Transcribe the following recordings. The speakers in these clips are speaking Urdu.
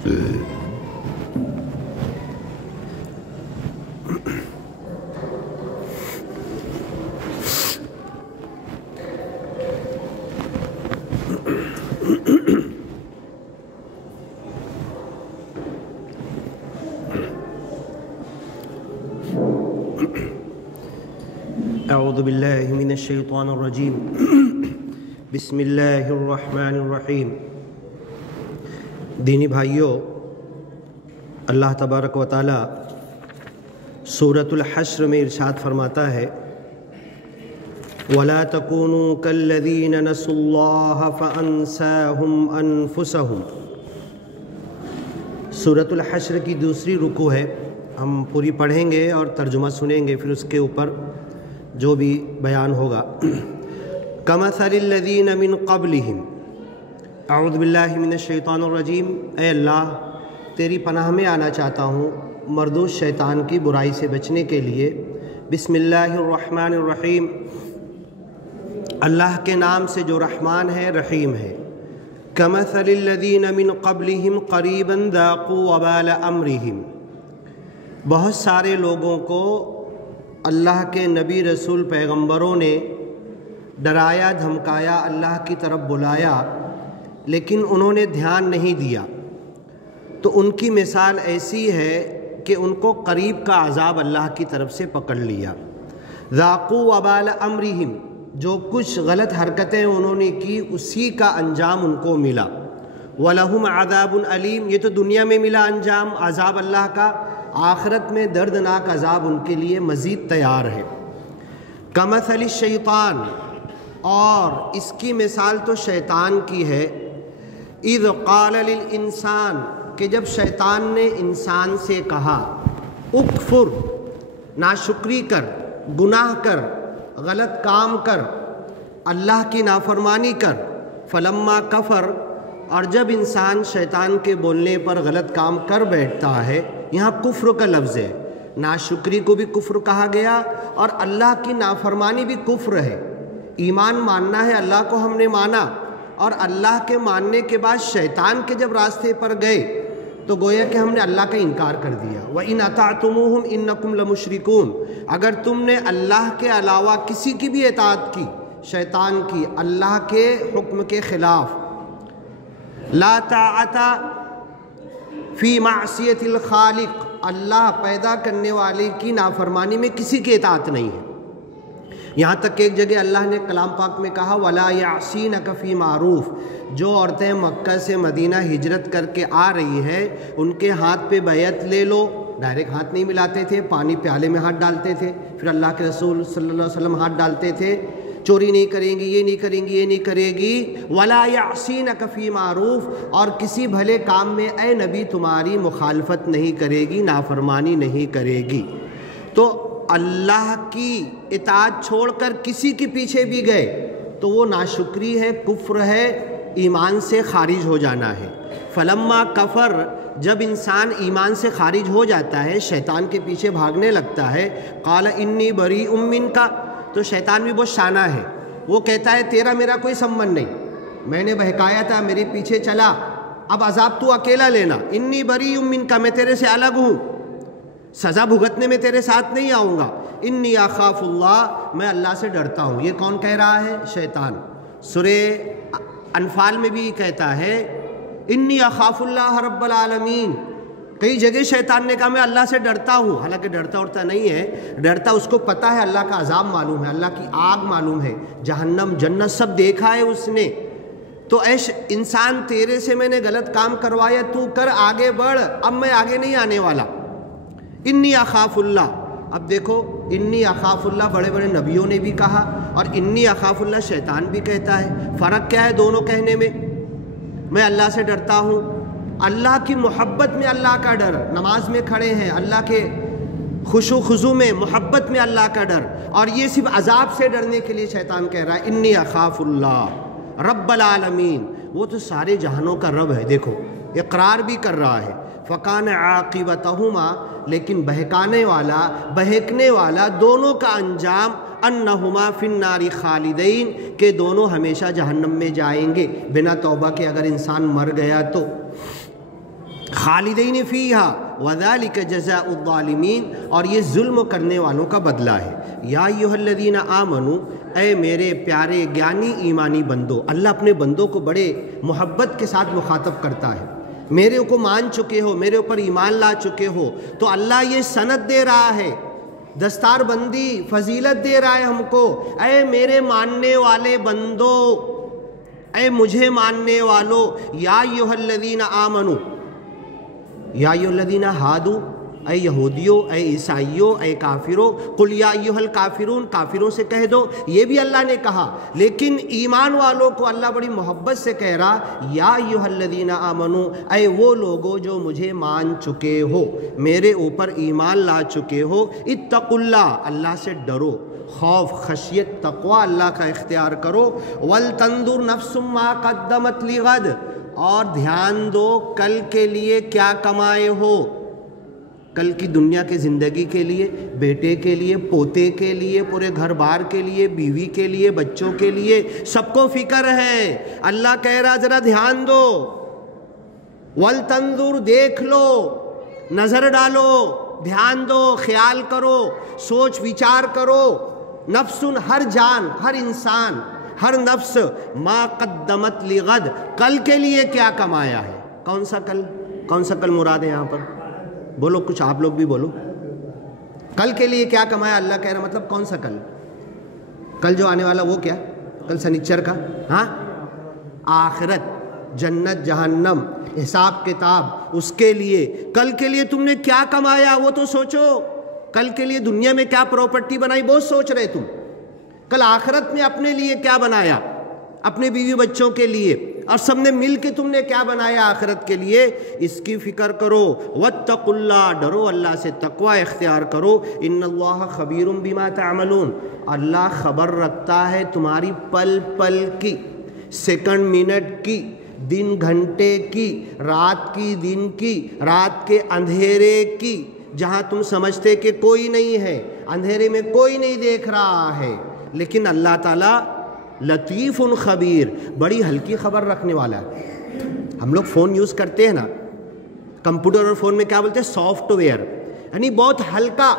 اعوذ باللہ من الشیطان الرجیم بسم اللہ الرحمن الرحیم۔ دینی بھائیوں، اللہ تبارک و تعالی سورۃ الحشر میں ارشاد فرماتا ہے وَلَا تَكُونُوا كَالَّذِينَ نَسُوا اللَّهَ فَأَنسَاهُمْ أَنفُسَهُمْ۔ سورۃ الحشر کی دوسری رکوع ہے، ہم پوری پڑھیں گے اور ترجمہ سنیں گے، پھر اس کے اوپر جو بھی بیان ہوگا۔ کَمَثَلِ الَّذِينَ مِن قَبْلِهِمْ۔ اعوذ باللہ من الشیطان الرجیم۔ اے اللہ، تیری پناہ میں آنا چاہتا ہوں مردود شیطان کی برائی سے بچنے کے لیے۔ بسم اللہ الرحمن الرحیم، اللہ کے نام سے جو رحمان ہے رحیم ہے۔ کَمَثَلِ الَّذِينَ مِن قَبْلِهِمْ قَرِيبًا ذَاقُوا وَبَالَ أَمْرِهِمْ۔ بہت سارے لوگوں کو اللہ کے نبی رسول پیغمبروں نے ڈرایا، دھمکایا، اللہ کی طرف بلایا، لیکن انہوں نے دھیان نہیں دیا، تو ان کی مثال ایسی ہے کہ ان کو قریب کا عذاب اللہ کی طرف سے پکڑ لیا۔ ذاقوا وبال امرہم، جو کچھ غلط حرکتیں انہوں نے کی اسی کا انجام ان کو ملا۔ وَلَهُمْ عَذَابٌ علیم، یہ تو دنیا میں ملا انجام عذاب اللہ کا، آخرت میں دردناک عذاب ان کے لیے مزید تیار ہے۔ کَمَثَلِ الشَّیطان، اور اس کی مثال تو شیطان کی ہے۔ اِذْ قَالَ لِلْإِنسان، کہ جب شیطان نے انسان سے کہا اکفر، ناشکری کر، گناہ کر، غلط کام کر، اللہ کی نافرمانی کر۔ فلما کفر، اور جب انسان شیطان کے بولنے پر غلط کام کر بیٹھتا ہے، یہاں کفر کا لفظ ہے، ناشکری کو بھی کفر کہا گیا اور اللہ کی نافرمانی بھی کفر ہے۔ ایمان ماننا ہے، اللہ کو ہم نے مانا، اور اللہ کے ماننے کے بعد شیطان کے جب راستے پر گئے تو گویا کہ ہم نے اللہ کا انکار کر دیا۔ وَإِنْ أَطَعْتُمُوهُمْ إِنَّكُمْ لَمُشْرِكُونَ، اگر تم نے اللہ کے علاوہ کسی کی بھی اطاعت کی، شیطان کی، اللہ کے حکم کے خلاف۔ لا طاعت فی معصیت الخالق، اللہ پیدا کرنے والے کی نافرمانی میں کسی کی اطاعت نہیں ہے۔ یہاں تک کہ ایک جگہ اللہ نے کلام پاک میں کہا وَلَا يَعْصِينَكَ فِي مَعْرُوف، جو عورتیں مکہ سے مدینہ ہجرت کر کے آ رہی ہیں ان کے ہاتھ پہ بیعت لے لو، ڈائریکٹ ہاتھ نہیں ملاتے تھے، پانی پیالے میں ہاتھ ڈالتے تھے، پھر اللہ کے رسول صلی اللہ علیہ وسلم ہاتھ ڈالتے تھے، چوری نہیں کریں گی، یہ نہیں کریں گی، یہ نہیں کرے گی۔ وَلَا يَعْصِينَكَ فِي مَعْرُوف، اور کسی بھلے کام میں اے نبی تمہاری مخالفت نہیں کرے گی، نافرمانی نہیں کرے گی۔ تو اللہ کی اطاعت چھوڑ کر کسی کے پیچھے بھی گئے تو وہ ناشکری ہے، کفر ہے، ایمان سے خارج ہو جانا ہے۔ فلما کفر، جب انسان ایمان سے خارج ہو جاتا ہے، شیطان کے پیچھے بھاگنے لگتا ہے، قال انی بریء منک، تو شیطان بھی بہت شانہ ہے، وہ کہتا ہے تیرا میرا کوئی سمبند نہیں، میں نے بہکایا تھا، میرے پیچھے چلا، اب عذاب تو اکیلا لینا، انی بریء منک، میں تیرے سے الگ ہوں، سزا بھگتنے میں تیرے ساتھ نہیں آؤں گا۔ انی اخاف اللہ، میں اللہ سے ڈرتا ہوں۔ یہ کون کہہ رہا ہے؟ شیطان۔ سورہ انفال میں بھی کہتا ہے انی اخاف اللہ رب العالمین، کئی جگہ شیطان نے کہا میں اللہ سے ڈرتا ہوں، حالانکہ ڈرتا اڑتا نہیں ہے، ڈرتا اس کو پتہ ہے اللہ کا عذاب معلوم ہے، اللہ کی آگ معلوم ہے، جہنم جنت سب دیکھا ہے اس نے۔ تو اے انسان، تیرے سے میں نے غلط کام کروایا، تو کر، آگے بڑھ، اب میں آگے نہیں آنے والا۔ انی اخاف اللہ، اب دیکھو انی اخاف اللہ بڑے بڑے نبیوں نے بھی کہا اور انی اخاف اللہ شیطان بھی کہتا ہے۔ فرق کیا ہے دونوں کہنے میں؟ میں اللہ سے ڈرتا ہوں، اللہ کی محبت میں اللہ کا ڈر، نماز میں کھڑے ہیں اللہ کے خشوع و خضوع میں، محبت میں اللہ کا ڈر، اور یہ صرف عذاب سے ڈرنے کے لیے شیطان کہہ رہا ہے انی اخاف اللہ رب العالمین، وہ تو سارے جہانوں کا رب ہے، دیکھو اقرار بھی کر رہا ہے۔ فَكَانَ عَاقِبَتَهُمَا، لیکن بہکانے والا، بہکنے والا دونوں کا انجام انہما فی النار خالدین، کہ دونوں ہمیشہ جہنم میں جائیں گے، بنا توبہ کے اگر انسان مر گیا تو۔ خالدین فیہا وذالک جزاء الظالمین، اور یہ ظلم کرنے والوں کا بدلہ ہے۔ یا ایھا الذین آمنو، اے میرے پیارے گیانی ایمانی بندو، اللہ اپنے بندوں کو بڑے محبت کے ساتھ مخاطب کرتا ہے۔ میرے کو مان چکے ہو، میرے اوپر ایمان لا چکے ہو، تو اللہ یہ سند دے رہا ہے، دستار بندی فضیلت دے رہا ہے ہم کو۔ اے میرے ماننے والے بندو، اے مجھے ماننے والو، یا ایھا الذین آمنو، یا ایھا الذین ہادو، اے یہودیو، اے عیسائیو، اے کافرو، قل یا ایھا الکافرون، کافروں سے کہہ دو، یہ بھی اللہ نے کہا۔ لیکن ایمان والوں کو اللہ بڑی محبت سے کہہ رہا، یا ایھا الذین آمنو، اے وہ لوگو جو مجھے مان چکے ہو، میرے اوپر ایمان لا چکے ہو، اتقوا اللہ، اللہ سے ڈرو، خوف، خشیت، تقوی اللہ کا اختیار کرو، ولتنظر نفس ما قدمت لغد، اور دھیان دو کل کے لیے کیا کمائے ہو، کل کی دنیا کی زندگی کے لیے، بیٹے کے لیے، پوتے کے لیے، پورے گھر بار کے لیے، بیوی کے لیے، بچوں کے لیے، سب کو فکر ہے۔ اللہ کہہ رہا ذرا دھیان دو، ولتنظر، دیکھ لو، نظر ڈالو، دھیان دو، خیال کرو، سوچ وچار کرو، نفس، ہر جان، ہر انسان، ہر نفس، ما قدمت لغد، کل کے لیے کیا کمایا ہے۔ کون سا کل؟ کون سا کل مراد ہے یہاں پر؟ بولو کچھ، آپ لوگ بھی بولو، کل کے لیے کیا کمایا؟ اللہ کہہ رہا مطلب کون سا کل؟ کل جو آنے والا وہ کیا؟ کل سنیچر کا؟ ہاں، آخرت، جنت جہنم، حساب کتاب، اس کے لیے کل کے لیے تم نے کیا کمایا وہ تو سوچو۔ کل کے لیے دنیا میں کیا پراپرٹی بنائی وہ سوچ رہے تم، کل آخرت میں اپنے لیے کیا بنایا، اپنے بیوی بچوں کے لیے، اور سب نے مل کے تم نے کیا بنایا آخرت کے لیے، اس کی فکر کرو۔ واتقوا اللہ، ڈرو اللہ سے، تقوی اختیار کرو۔ ان اللہ خبیر بما تعملون، اللہ خبر رکھتا ہے تمہاری پل پل کی، سیکنڈ منٹ کی، دن گھنٹے کی، رات کی دن کی، رات کے اندھیرے کی، جہاں تم سمجھتے کہ کوئی نہیں ہے، اندھیرے میں کوئی نہیں دیکھ رہا ہے، لیکن اللہ تعالیٰ لطیف خبیر، بڑی ہلکی خبر رکھنے والا ہے۔ ہم لوگ فون یوز کرتے ہیں نا، کمپیوٹر اور فون میں کیا بولتے ہیں؟ سافٹ ویئر، یعنی بہت ہلکا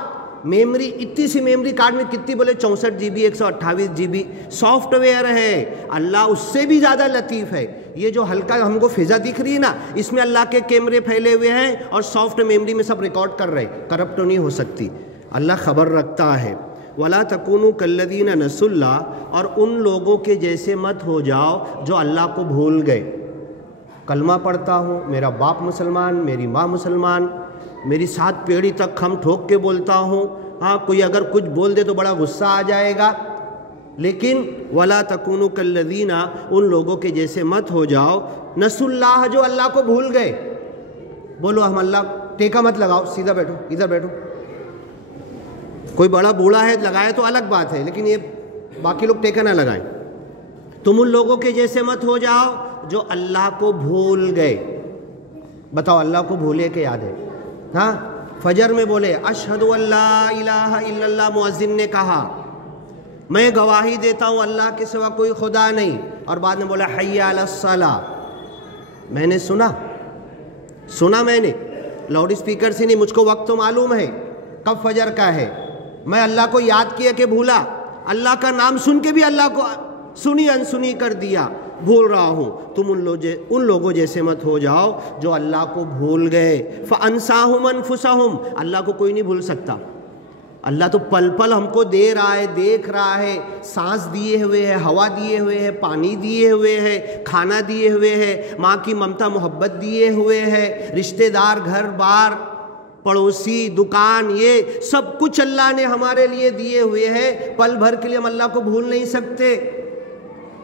میموری، اتنی سی میموری کارڈ میں کتنی بولے 64 GB 128 GB سافٹ ویئر ہے۔ اللہ اس سے بھی زیادہ لطیف ہے۔ یہ جو ہلکا ہم کو فضا دکھ رہی ہے نا، اس میں اللہ کے کیمرے پھیلے ہوئے ہیں اور سافٹ میموری میں سب ریکارڈ کر رہے، کرپٹ تو نہیں ہو سکتی، اللہ خبر رکھتا ہے۔ وَلَا تَكُونُوا كَالَّذِينَ نَسُوا اللَّهَ، اور ان لوگوں کے جیسے مت ہو جاؤ جو اللہ کو بھول گئے۔ کلمہ پڑھتا ہوں، میرا باپ مسلمان، میری ماں مسلمان، میری 7 پیڑھی تک ہم ٹھوک کے بولتا ہوں، ہاں کوئی اگر کچھ بول دے تو بڑا غصہ آ جائے گا، لیکن وَلَا تَكُونُوا كَالَّذِينَ، ان لوگوں کے جیسے مت ہو جاؤ، نسوا اللہ، جو اللہ کو بھول گئے۔ بولو ہم اللہ، ٹیکا مت لگاؤ، سیدھا بیٹھو، ادھر بیٹھو۔ کوئی بڑا بوڑھا ہے لگائے تو الگ بات ہے، لیکن یہ باقی لوگ ٹیکا نہ لگائیں۔ تم ان لوگوں کے جیسے مت ہو جاؤ جو اللہ کو بھول گئے۔ بتاؤ اللہ کو بھولے کہ یاد ہے؟ ہاں، فجر میں بولے اشہد ان لا الہ الا اللہ، مؤذن نے کہا میں گواہی دیتا ہوں اللہ کے سوا کوئی خدا نہیں، اور بعد میں بولا حی علی الصلاۃ۔ میں نے سنا میں نے لاؤڈ اسپیکر سے نہیں، مجھ کو وقت تو معلوم ہے کب فجر کا ہے، میں اللہ کو یاد کیا کہ بھولا، اللہ کا نام سن کے بھی اللہ کو سنی انسنی کر دیا، بھول رہا ہوں۔ تم ان لوگوں جیسے مت ہو جاؤ جو اللہ کو بھول گئے۔ فَأَنْسَاهُمْ أَنفُسَهُمْ، اللہ کو کوئی نہیں بھول سکتا، اللہ تو پل پل ہم کو دے رہا ہے، دیکھ رہا ہے، سانس دیے ہوئے ہے، ہوا دیے ہوئے ہے، پانی دیے ہوئے ہے، کھانا دیے ہوئے ہے، ماں کی ممتا محبت دیے ہوئے ہے، رشتہ دار، گھر بار، پڑوسی، دکان، یہ سب کچھ اللہ نے ہمارے لیے دیے ہوئے ہیں، پل بھر کے لیے ہم اللہ کو بھول نہیں سکتے۔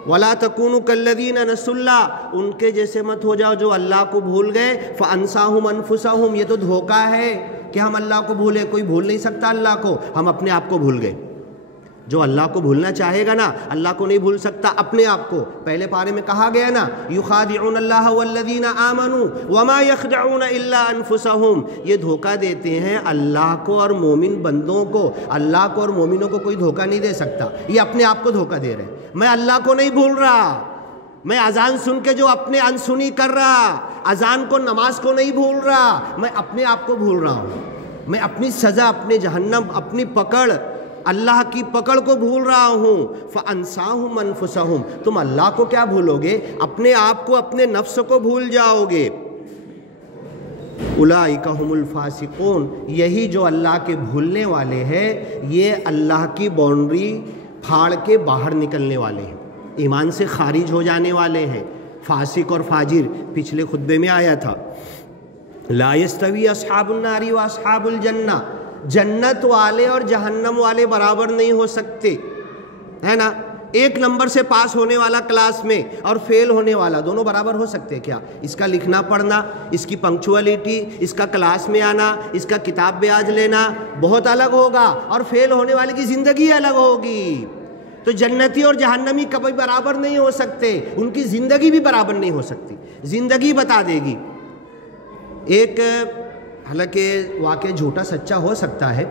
وَلَا تَكُونُوا كَالَّذِينَ نَسُوا اللَّهَ، ان کے جیسے مت ہو جاؤ جو اللہ کو بھول گئے۔ فَأَنْسَاهُمْ أَنفُسَهُمْ، یہ تو دھوکہ ہے کہ ہم اللہ کو بھولے، کوئی بھول نہیں سکتا اللہ کو، ہم اپنے آپ کو بھول گئے۔ جو اللہ کو بھولنا چاہے گا نا، اللہ کو نہیں بھول سکتا، اپنے آپ کو۔ پہلے پارے میں کہا گیا نا يُخَادِعُونَ اللَّهَ وَالَّذِينَ آمَنُوا وَمَا يَخْدَعُونَ إِلَّا أَنفُسَهُمْ، یہ دھوکہ دیتے ہیں اللہ کو اور مومن بندوں کو، اللہ کو اور مومنوں کو کوئی دھوکہ نہیں دے سکتا، یہ اپنے آپ کو دھوکہ دے رہے ہیں۔ میں اللہ کو نہیں بھول رہا، میں اذان سن کے جو اپنے انسنی کر رہا، اذان کو نماز کو نہیں بھول رہا، میں اپنے آپ کو بھول رہا ہوں، میں اپنی سزا، اپنے جہنم، اپنی پکڑ، اللہ کی پکڑ کو بھول رہا ہوں۔ فَأَنْسَاهُمْ أَنفُسَهُمْ، تم اللہ کو کیا بھولو گے، اپنے آپ کو، اپنے نفس کو بھول جاؤ گے۔ اولئک هم الفاسقون، یہی جو اللہ کے بھولنے والے ہیں، یہ اللہ کی باؤنڈری پھاڑ کے باہر نکلنے والے ہیں، ایمان سے خارج ہو جانے والے ہیں۔ فاسق اور فاجر پچھلے خطبے میں آیا تھا، لا یستوی اصحاب النار و اصحاب الجنہ، جنت والے اور جہنم والے برابر نہیں ہو سکتے، ہے نا؟ ایک نمبر سے پاس ہونے والا کلاس میں اور فیل ہونے والا دونوں برابر ہو سکتے کیا؟ اس کا لکھنا پڑھنا، اس کی پنکچولیٹی، اس کا کلاس میں آنا، اس کا کتاب بیاج لینا بہت الگ ہوگا، اور فیل ہونے والے کی زندگی الگ ہوگی۔ تو جنتی اور جہنمی کبھی برابر نہیں ہو سکتے، ان کی زندگی بھی برابر نہیں ہو سکتی، زندگی بتا دے گی۔ ایک حالانکہ واقعہ جھوٹا سچا ہو سکتا ہے،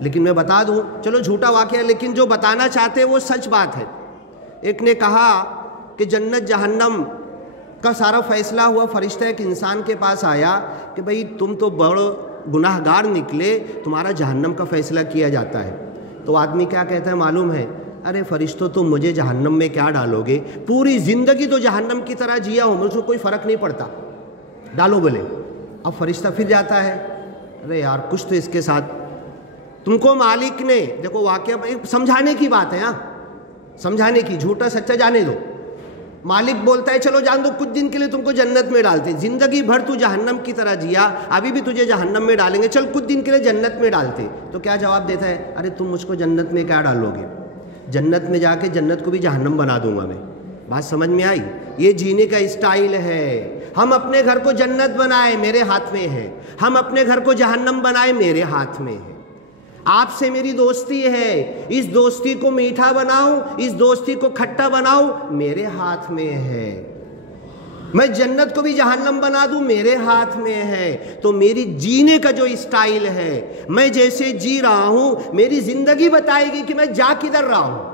لیکن میں بتا دوں، چلو جھوٹا واقعہ، لیکن جو بتانا چاہتے ہیں وہ سچ بات ہے۔ ایک نے کہا کہ جنت جہنم کا سارا فیصلہ ہوا، فرشتہ ایک انسان کے پاس آیا کہ بھئی تم تو بڑے گناہ گار نکلے، تمہارا جہنم کا فیصلہ کیا جاتا ہے۔ تو آدمی کیا کہتا ہے معلوم ہے؟ ارے فرشتوں، تم مجھے جہنم میں کیا ڈالو گے، پوری زندگی تو جہنم کی طرح جیا ہوں، مجھ کو کوئی فرق نہیں پڑتا، ڈالو بولے۔ اب فرشتہ پھر جاتا ہے، ارے یار کچھ تو اس کے ساتھ، تم کو مالک نے، دیکھو واقعہ سمجھانے کی بات ہے، ہاں سمجھانے کی، جھوٹا سچا جانے دو۔ مالک بولتا ہے چلو جان دو، کچھ دن کے لیے تم کو جنت میں ڈالتے، زندگی بھر تو جہنم کی طرح جیا، ابھی بھی تجھے جہنم میں ڈالیں گے، چل کچھ دن کے لیے جنت میں ڈالتے۔ تو کیا جواب دیتا ہے؟ ارے تم مجھ کو جنت میں کیا ڈالو گے، جنت میں جا کے جنت کو بھی جہنم بنا دوں گا میں۔ بات سمجھ میں آئی؟ یہ جینے کا اسٹائل ہے۔ ہم اپنے گھر کو جنت بنائیں، میرے ہاتھ میں ہے، ہم اپنے گھر کو جہنم بنائیں، میرے ہاتھ میں ہے۔ آپ سے میری دوستی ہے، اس دوستی کو میٹھا بناؤں، اس دوستی کو کھٹا بناؤں، میرے ہاتھ میں ہے۔ میں جنت کو بھی جہنم بنا دوں، میرے ہاتھ میں ہے۔ تو میری جینے کا جو اسٹائل ہے، میں جیسے جی رہا ہوں، میری زندگی بتائے گی کہ میں جا کدھر رہا ہوں،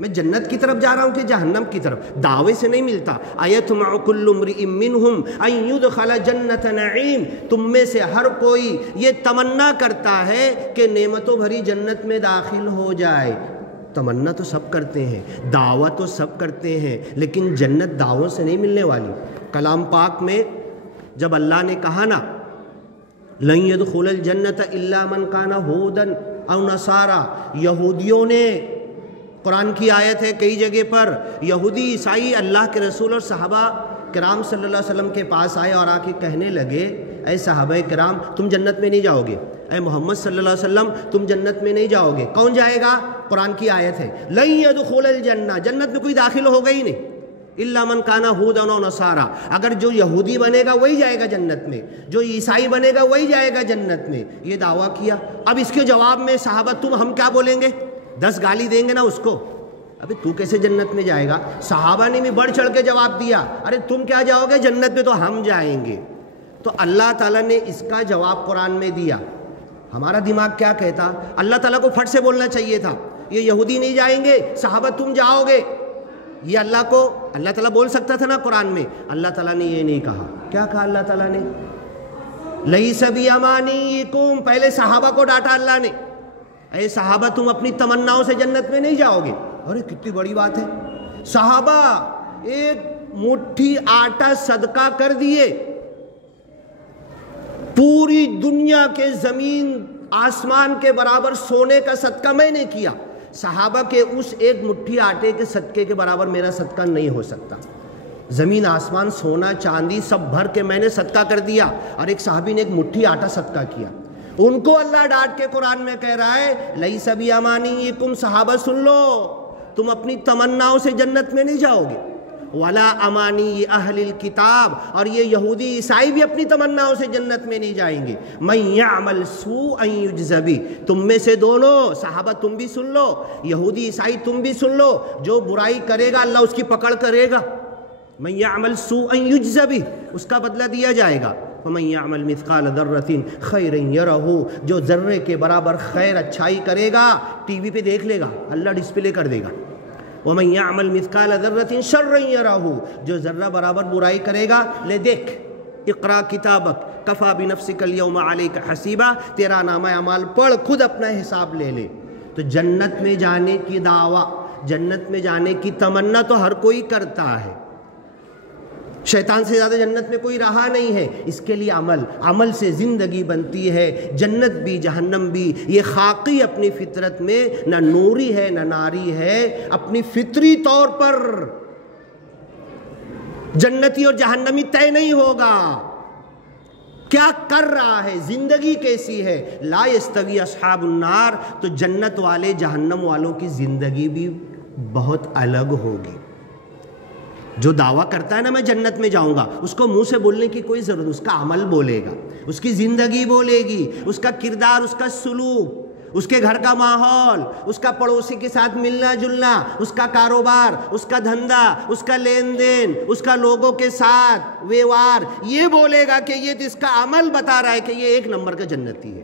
میں جنت کی طرف جا رہا ہوں کہ جہنم کی طرف۔ دعوے سے نہیں ملتا۔ ایطمع کل امرئ منہم ان یدخل جنت نعیم، تم میں سے ہر کوئی یہ تمنا کرتا ہے کہ نعمتوں بھری جنت میں داخل ہو جائے۔ تمنا تو سب کرتے ہیں، دعویٰ تو سب کرتے ہیں، لیکن جنت دعووں سے نہیں ملنے والی۔ کلام پاک میں جب اللہ نے کہا نا لن يدخل الجنت الا من كان هودا او نصارى، یہودیوں نے، قرآن کی آیت ہے کئی جگہ پر، یہودی عیسائی اللہ کے رسول اور صحابہ کرام صلی اللہ علیہ وسلم کے پاس آئے اور آ کے کہنے لگے اے صحابہ کرام تم جنت میں نہیں جاؤ گے، اے محمد صلی اللہ علیہ وسلم تم جنت میں نہیں جاؤ گے۔ کون جائے گا؟ قرآن کی آیت ہے لن يدخل الجنہ، جنت میں کوئی داخل ہوگا ہی نہیں، الا من کان ہودا او نصارا، اگر جو یہودی بنے گا وہی جائے گا جنت میں، جو عیسائی بنے گا وہی جائے گا جنت میں۔ یہ دعویٰ کیا۔ اب اس کے جواب میں صحابہ تم ہم کیا بولیں گے؟ 10 گالی دیں گے نا اس کو، ابھی تو کیسے جنت میں جائے گا؟ صحابہ نے بھی بڑھ چڑھ کے جواب دیا، ارے تم کیا جاؤ گے جنت میں، تو ہم جائیں گے۔ تو اللہ تعالیٰ نے اس کا جواب قرآن میں دیا۔ ہمارا دماغ کیا کہتا؟ اللہ تعالیٰ کو پھٹ سے بولنا چاہیے تھا یہ یہودی نہیں جائیں گے، صحابہ تم جاؤ گے۔ یہ اللہ کو اللہ تعالیٰ بول سکتا تھا نا قرآن میں، اللہ تعالیٰ نے یہ نہیں کہا۔ کیا کہا اللہ تعالیٰ نے؟ لیس بیامانیکم، پہلے صحابہ کو ڈانٹا اللہ نے، اے صحابہ تم اپنی تمناؤں سے جنت میں نہیں جاؤ گے۔ ارے کتنی بڑی بات ہے، صحابہ ایک مٹھی آٹا صدقہ کر دیے، پوری دنیا کے زمین آسمان کے برابر سونے کا صدقہ میں نے کیا، صحابہ کے اس ایک مٹھی آٹے کے صدقے کے برابر میرا صدقہ نہیں ہو سکتا۔ زمین آسمان سونا چاندی سب بھر کے میں نے صدقہ کر دیا، اور ایک صحابی نے ایک مٹھی آٹا صدقہ کیا۔ ان کو اللہ ڈانٹ کے قرآن میں کہہ رہا ہے لیس بیامانیکم، صحابہ سن لو تم اپنی تمناؤں سے جنت میں نہیں جاؤ گے، ولا امانی اہل الکتاب، اور یہ یہودی عیسائی بھی اپنی تمناؤں سے جنت میں نہیں جائیں گے۔ من یعمل سوءا یجز بہ، تم میں سے دونوں، صحابہ تم بھی سن لو، یہودی عیسائی تم بھی سن لو، جو برائی کرے گا اللہ اس کی پکڑ کرے گا۔ من یعمل سوءا یجز بہ، اس کا بدلہ دیا جائے گا۔ ومن یعمل مثقال ذرۃ خیرا یرہ، جو ذرے کے برابر خیر اچھائی کرے گا ٹی وی پہ دیکھ لے گا، اللہ ڈسپلے کر دے گا۔ ومن یعمل مثقال ذرۃ شرا یرہ، جو ذرہ برابر برائی کرے گا لے دیکھ، اقرا کتابک کفا بنفسک اليوم علیک حسیبا، تیرا نامہ اعمال پڑھ، خود اپنا حساب لے لے۔ تو جنت میں جانے کی دعویٰ، جنت میں جانے کی تمنا تو ہر کوئی کرتا ہے، شیطان سے زیادہ جنت میں کوئی رہا نہیں ہے۔ اس کے لیے عمل سے زندگی بنتی ہے، جنت بھی جہنم بھی۔ یہ خاقی اپنی فطرت میں نہ نوری ہے نہ ناری ہے، اپنی فطری طور پر جنتی اور جہنمی طے نہیں ہوگا۔ کیا کر رہا ہے، زندگی کیسی ہے۔ لا یستوی اصحاب النار، تو جنت والے جہنم والوں کی زندگی بھی بہت الگ ہوگی۔ جو دعویٰ کرتا ہے نا میں جنت میں جاؤں گا، اس کو منہ سے بولنے کی کوئی ضرورت، اس کا عمل بولے گا، اس کی زندگی بولے گی، اس کا کردار، اس کا سلوک، اس کے گھر کا ماحول، اس کا پڑوسی کے ساتھ ملنا جلنا، اس کا کاروبار، اس کا دھندا، اس کا لین دین، اس کا لوگوں کے ساتھ ویوہار، یہ بولے گا کہ یہ اس کا عمل بتا رہا ہے کہ یہ ایک نمبر کا جنتی ہے۔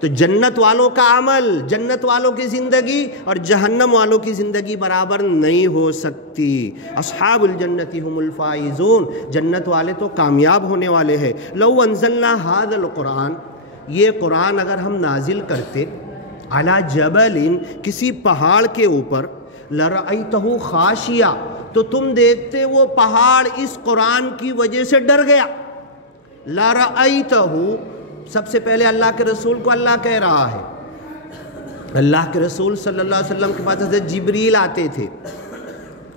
تو جنت والوں کا عمل، جنت والوں کی زندگی اور جہنم والوں کی زندگی برابر نہیں ہو سکتی۔ اصحاب الجنت هم الفائزون، جنت والے تو کامیاب ہونے والے ہیں۔ لو انزلنا هذا القرآن، یہ قرآن اگر ہم نازل کرتے، علی جبل، کسی پہاڑ کے اوپر، لرأیتہ خاشعا، تو تم دیکھتے وہ پہاڑ اس قرآن کی وجہ سے ڈر گیا۔ لرأیتہ، سب سے پہلے اللہ کے رسول کو اللہ کہہ رہا ہے۔ اللہ کے رسول صلی اللہ علیہ وسلم کے پاس حضرت جبریل آتے تھے،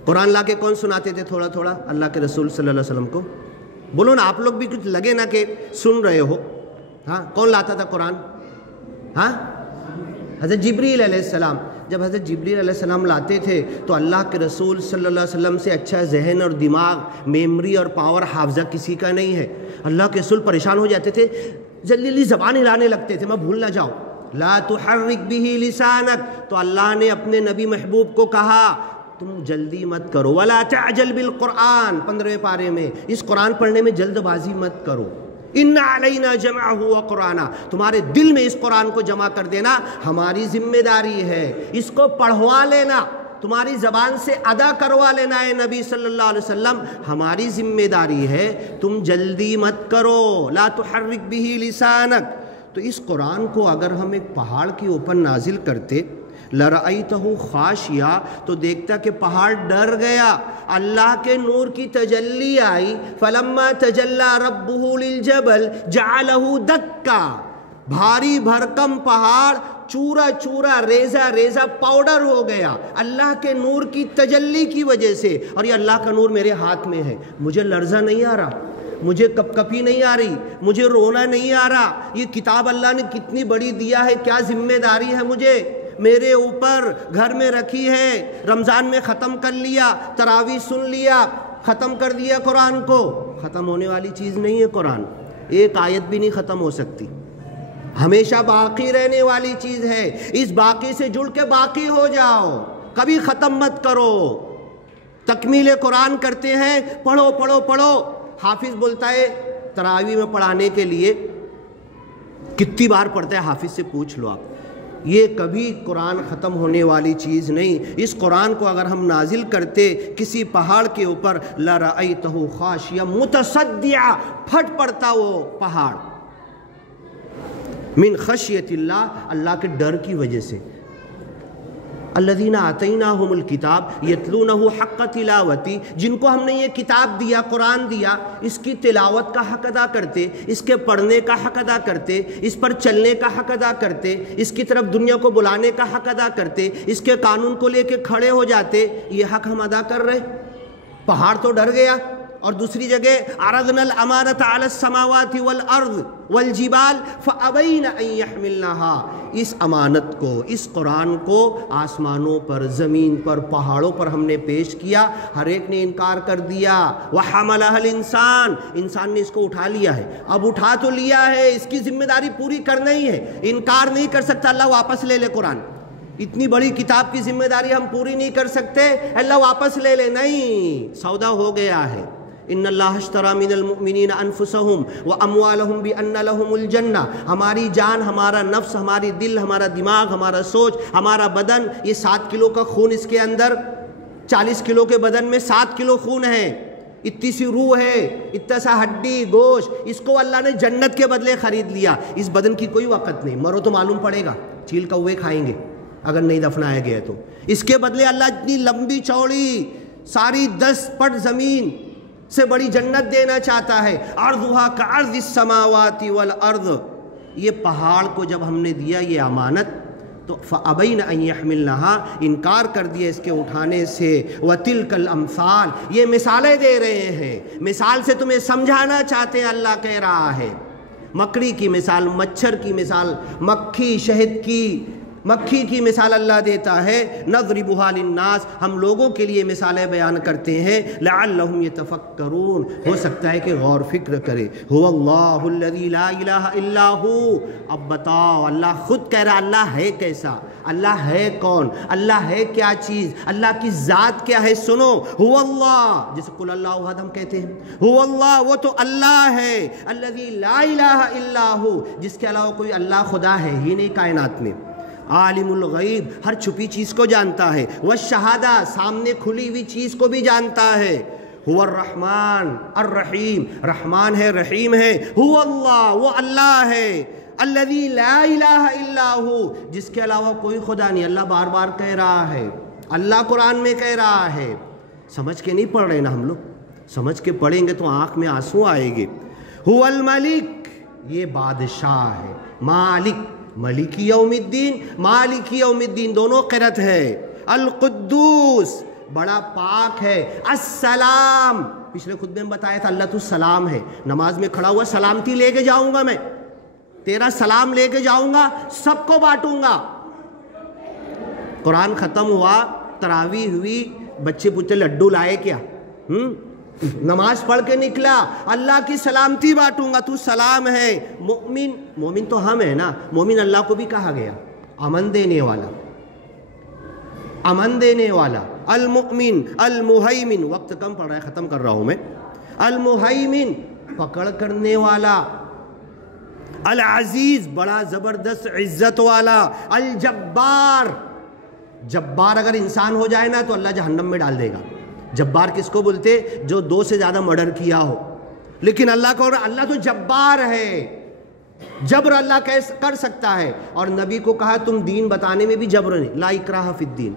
قرآن لا کے کون سناتے تھے تھوڑا تھوڑا اللہ کے رسول صلی اللہ علیہ وسلم کو؟ بولو نا، آپ لوگ بھی کچھ لگے نا کہ سن رہے ہو۔ ہاں، کون لاتا تھا قرآن؟ ہاں، حضرت جبریل علیہ السلام۔ جب حضرت جبریل علیہ السلام لاتے تھے تو اللہ کے رسول صلی اللہ علیہ وسلم سے اچھا ذہن اور دماغ، میموری اور پاور حافظہ کسی کا نہیں ہے۔ اللہ کے رسول پریشان ہو جاتے تھے، جلدی جلدی زبان ہلانے لگتے تھے، میں بھول نہ جاؤں۔ لا تحرک بہ لسانک، تو اللہ نے اپنے نبی محبوب کو کہا تم جلدی مت کرو، ولا تعجل بالقرآن، 15ویں پارے میں، اس قرآن پڑھنے میں جلد بازی مت کرو۔ ان علینا جمعہ وقرآنہ، تمہارے دل میں اس قرآن کو جمع کر دینا ہماری ذمہ داری ہے، اس کو پڑھوا لینا، تمہاری زبان سے ادا کروا لینا ہے نبی صلی اللہ علیہ وسلم، ہماری ذمہ داری ہے، تم جلدی مت کرو۔ لا تحرک بہ لسانک، تو اس قرآن کو اگر ہم ایک پہاڑ کے اوپر نازل کرتے، لرأیتہ خاشعا، تو دیکھتا کہ پہاڑ ڈر گیا، اللہ کے نور کی تجلی آئی، فلما تجلی ربہ للجبل جعلہ دکا، بھاری بھرکم پہاڑ چورا چورا ریزہ ریزہ پاؤڈر ہو گیا اللہ کے نور کی تجلی کی وجہ سے۔ اور یہ اللہ کا نور میرے ہاتھ میں ہے، مجھے لرزہ نہیں آ رہا، مجھے کپ کپی نہیں آ رہی، مجھے رونا نہیں آ رہا۔ یہ کتاب اللہ نے کتنی بڑی دیا ہے، کیا ذمہ داری ہے مجھے، میرے اوپر گھر میں رکھی ہے، رمضان میں ختم کر لیا، تراویح سن لیا، ختم کر دیا قرآن کو۔ ختم ہونے والی چیز نہیں ہے قرآن، ایک آیت بھی نہیں ختم ہو سکتی، ہمیشہ باقی رہنے والی چیز ہے۔ اس باقی سے جڑ کے باقی ہو جاؤ، کبھی ختم مت کرو۔ تکمیل قرآن کرتے ہیں، پڑھو پڑھو پڑھو۔ حافظ بولتا ہے تراویح میں پڑھانے کے لیے کتنی بار پڑھتا ہے، حافظ سے پوچھ لو آپ۔ یہ کبھی قرآن ختم ہونے والی چیز نہیں۔ اس قرآن کو اگر ہم نازل کرتے کسی پہاڑ کے اوپر، لرأیتہ خاشعا متصدعا، پھٹ پڑتا وہ پہاڑ، من خشیت اللہ، اللہ کے ڈر کی وجہ سے۔ الذین آتیناہم الکتاب یتلونہ حق تلاوتی، جن کو ہم نے یہ کتاب دیا، قرآن دیا، اس کی تلاوت کا حق ادا کرتے، اس کے پڑھنے کا حق ادا کرتے، اس پر چلنے کا حق ادا کرتے، اس کی طرف دنیا کو بلانے کا حق ادا کرتے، اس کے قانون کو لے کے کھڑے ہو جاتے۔ یہ حق ہم ادا کر رہے؟ پہاڑ تو ڈر گیا۔ اور دوسری جگہ عرضنا الامانۃ علی السماوات والارض والجبال فابین ان یحملنها، اس امانت کو، اس قرآن کو آسمانوں پر، زمین پر، پہاڑوں پر ہم نے پیش کیا، ہر ایک نے انکار کر دیا۔ وحملها الانسان، انسان نے اس کو اٹھا لیا ہے، اب اٹھا تو لیا ہے، اس کی ذمہ داری پوری کرنا ہی ہے، انکار نہیں کر سکتا اللہ واپس لے لے قرآن۔ اتنی بڑی کتاب کی ذمہ داری ہم پوری نہیں کر سکتے، اللہ واپس لے لے، نہیں، سودا ہو گیا ہے۔ ان اللہ اشتری من المؤمنین انفسهم واموالهم بان لهم الجنہ، ہماری جان، ہمارا نفس، ہماری دل، ہمارا دماغ، ہمارا سوچ، ہمارا بدن، یہ 7 کلو کا خون اس کے اندر، 40 کلو کے بدن میں 7 کلو خون ہے، اتنی سی روح ہے، اتنا سا ہڈی گوشت، اس کو اللہ نے جنت کے بدلے خرید لیا. اس بدن کی کوئی وقت نہیں، مرو تو معلوم پڑے گا، چیل کوے کھائیں گے اگر نہیں دفنایا گیا تو. اس کے بدلے اللہ اتنی لمبی چوڑی ساری 10 پٹ زمین سے بڑی جنت دینا چاہتا ہے. عرضھا کعرض السماوات والارض. یہ پہاڑ کو جب ہم نے دیا یہ امانت تو فَأَبَيْنَ أَن يَحْمِلْنَهَا، انکار کر دیا اس کے اٹھانے سے. وَتِلْكَ الْأَمْثَالِ، یہ مثالیں دے رہے ہیں، مثال سے تمہیں سمجھانا چاہتے ہیں. اللہ کہہ رہا ہے مکڑی کی مثال، مچھر کی مثال، مکھی شہد کی مکھی کی مثال اللہ دیتا ہے. نَضْرِبُهَا لِلنَّاسِ، ہم لوگوں کے لیے مثالیں بیان کرتے ہیں. لَعَلَّهُمْ يَتَفَكَّرُونَ، ہو سکتا ہے کہ غور فکر کرے. هُوَ اللَّهُ الَّذِي لَا إِلَٰهَ إِلَّا هُوَ. اب بتاؤ اللہ خود کہہ رہا اللہ ہے کیسا، اللہ ہے کون، اللہ ہے کیا چیز، اللہ کی ذات کیا ہے. سنو، هُوَ اللَّهُ، جسے قُلْ اللَّهُ أَحَدٌ ہم کہتے ہیں، هُوَ اللَّهُ، وہ تو اللہ ہے. الَّذِي لَا إِلَٰهَ إِلَّا هُوَ، جس کے علاوہ کوئی اللہ خدا ہے ہی نہیں کائنات میں. عالم الغیب، ہر چھپی چیز کو جانتا ہے. والشہادہ، سامنے کھلی ہوئی چیز کو بھی جانتا ہے. هو الرحمن الرحیم، رحمان ہے رحیم ہے. هو اللہ، وہ اللہ ہے. الذی لا الہ الا ہو، جس کے علاوہ کوئی خدا نہیں. اللہ بار بار کہہ رہا ہے، اللہ قرآن میں کہہ رہا ہے. سمجھ کے نہیں پڑھ رہے نا ہم لوگ، سمجھ کے پڑھیں گے تو آنکھ میں آنسو آئے گے. هو الملک، یہ بادشاہ ہے. مالک، مالکی یوم الدین، مالکی یوم الدین دونوں قرأت ہے. القدوس، بڑا پاک ہے. السلام، پچھلے خطبے میں بتایا تھا اللہ تو سلام ہے. نماز میں کھڑا ہوا سلامتی لے کے جاؤں گا، میں تیرا سلام لے کے جاؤں گا، سب کو بانٹوں گا. قرآن ختم ہوا، تراویح ہوئی، بچے پوچھتے لڈو لائے کیا، نماز پڑھ کے نکلا، اللہ کی سلامتی بانٹوں گا، تو سلام ہے. مومن، مومن تو ہم ہیں نا، مومن اللہ کو بھی کہا گیا امن دینے والا، امن دینے والا. المؤمن، المہیمن، وقت کم پڑ رہا ہے ختم کر رہا ہوں میں. المہیمن، پکڑ کرنے والا. العزیز، بڑا زبردست عزت والا. الجبار، جبار اگر انسان ہو جائے نا تو اللہ جہنم میں ڈال دے گا. جبار کس کو بولتے؟ جو 2 سے زیادہ مرڈر کیا ہو. لیکن اللہ کو، اللہ تو جبار ہے، جبر اللہ کر سکتا ہے. اور نبی کو کہا تم دین بتانے میں بھی جبر نہیں، لا اکراہ فی الدین،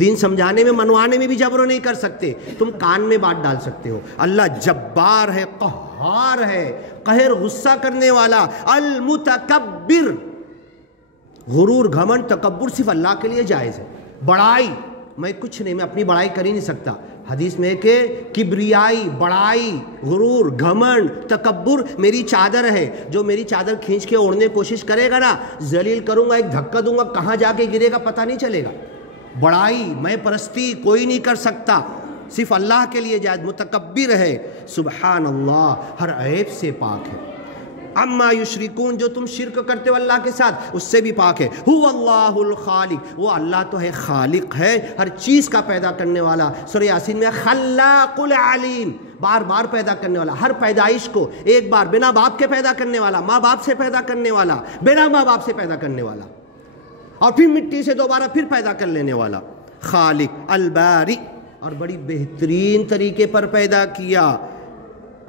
دین سمجھانے میں منوانے میں بھی جبر نہیں کر سکتے، تم کان میں بات ڈال سکتے ہو. اللہ جبار ہے، قہار ہے، قہر غصہ کرنے والا. المتکبر، غرور گھمنڈ تکبر صرف اللہ کے لیے جائز ہے. بڑائی، میں کچھ نہیں، میں اپنی بڑائی کر ہی نہیں سکتا. حدیث میں ہے کہ کبریائی، بڑائی، غرور، گھمنڈ، تکبر میری چادر ہے. جو میری چادر کھینچ کے اوڑھنے کی کوشش کرے گا نا، ذلیل کروں گا، ایک دھکا دوں گا، کہاں جا کے گرے گا پتہ نہیں چلے گا. بڑائی، میں پرستی کوئی نہیں کر سکتا، صرف اللہ کے لیے جائز. متکبر ہے، سبحان اللہ، ہر عیب سے پاک ہے. اما یشرکون، جو تم شرک کرتے ہو اللہ کے ساتھ، اس سے بھی پاک ہے. هو اللہ الخالق، وہ اللہ تو ہے خالق ہے، ہر چیز کا پیدا کرنے والا. سورہ یاسین میں خلاق العلیم، بار بار پیدا کرنے والا. ہر پیدائش کو ایک بار بنا باپ کے پیدا کرنے والا، ماں باپ سے پیدا کرنے والا، بنا ماں باپ سے پیدا کرنے والا، اور پھر مٹی سے دوبارہ پھر پیدا کر لینے والا. خالق، الباری، اور بڑی بہترین طریقے پر پیدا کیا.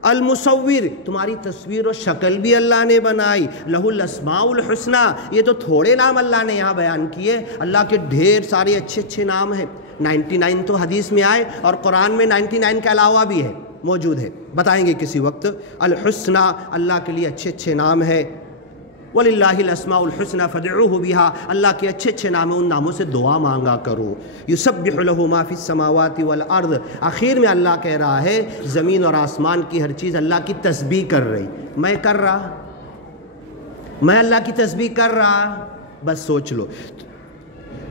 المصور، تمہاری تصویر و شکل بھی اللہ نے بنائی. لہ الاسماء الحسنی، یہ تو تھوڑے نام اللہ نے یہاں بیان کیے، اللہ کے ڈھیر سارے اچھے اچھے نام ہیں. 99 تو حدیث میں آئے اور قرآن میں 99 کے علاوہ بھی ہے، موجود ہے، بتائیں گے کسی وقت. الحسنی، اللہ کے لیے اچھے اچھے نام ہے. وَلِلَّهِ الْأَسْمَاءُ الْحُسْنَى فَادْعُوهُ بِهَا، اللہ کے اچھے اچھے نام ہیں، ان ناموں سے دعا مانگا کرو. يُسَبِّحُ لَهُ مَا فِي السَّمَاوَاتِ وَالْأَرْضِ، آخر میں اللہ کہہ رہا ہے زمین اور آسمان کی ہر چیز اللہ کی تسبیح کر رہی. میں کر رہا، میں اللہ کی تسبیح کر رہا، بس سوچ لو.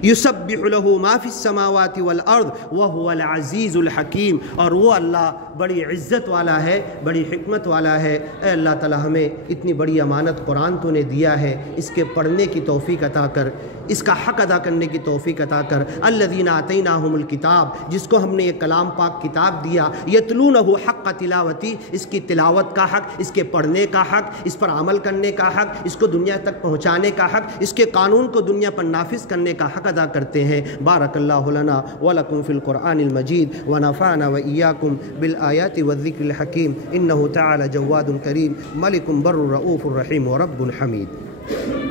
یسبح له ما فی السماوات والارض وهو العزیز الحکیم، اور وہ اللہ بڑی عزت والا ہے، بڑی حکمت والا ہے. اے اللہ تعالی ہمیں اتنی بڑی امانت قرآن تو نے دیا ہے، اس کے پڑھنے کی توفیق عطا کر، اس کا حق ادا کرنے کی توفیق عطا کر. الذین آتیناہم الکتاب، جس کو ہم نے یہ کلام پاک کتاب دیا، یتلونہ حق تلاوتی، اس کی تلاوت کا حق، اس کے پڑھنے کا حق، اس پر عمل کرنے کا حق، اس کو دنیا تک پہنچانے کا حق، اس کے قانون کو دنیا پر نافذ کرنے کا حق ادا کرتے ہیں۔ بارک اللہ لنا ولکم فی القرآن المجید ونفعنا وإیاکم بالآیات والذکر الحکیم انہ تعالی جواد کریم ملک بر رؤوف رحیم ورب حمید۔